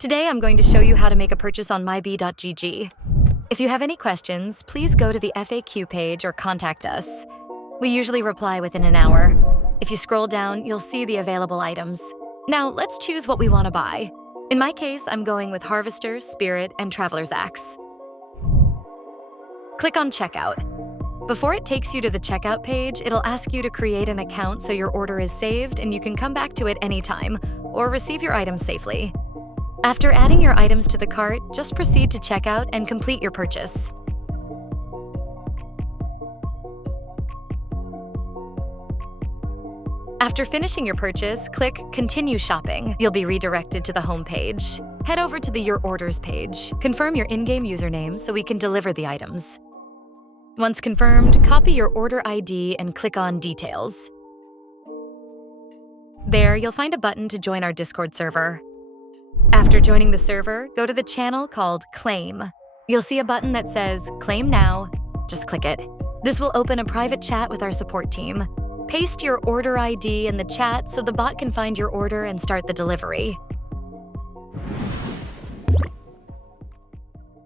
Today I'm going to show you how to make a purchase on myb.gg. If you have any questions, please go to the FAQ page or contact us. We usually reply within an hour. If you scroll down, you'll see the available items. Now let's choose what we want to buy. In my case, I'm going with Harvester, Spirit, and Traveler's Axe. Click on Checkout. Before it takes you to the checkout page, it'll ask you to create an account so your order is saved and you can come back to it anytime or receive your items safely. After adding your items to the cart, just proceed to checkout and complete your purchase. After finishing your purchase, click Continue Shopping. You'll be redirected to the home page. Head over to the Your Orders page. Confirm your in-game username so we can deliver the items. Once confirmed, copy your order ID and click on Details. There, you'll find a button to join our Discord server. After joining the server, go to the channel called Claim. You'll see a button that says Claim Now. Just click it. This will open a private chat with our support team. Paste your order ID in the chat so the bot can find your order and start the delivery.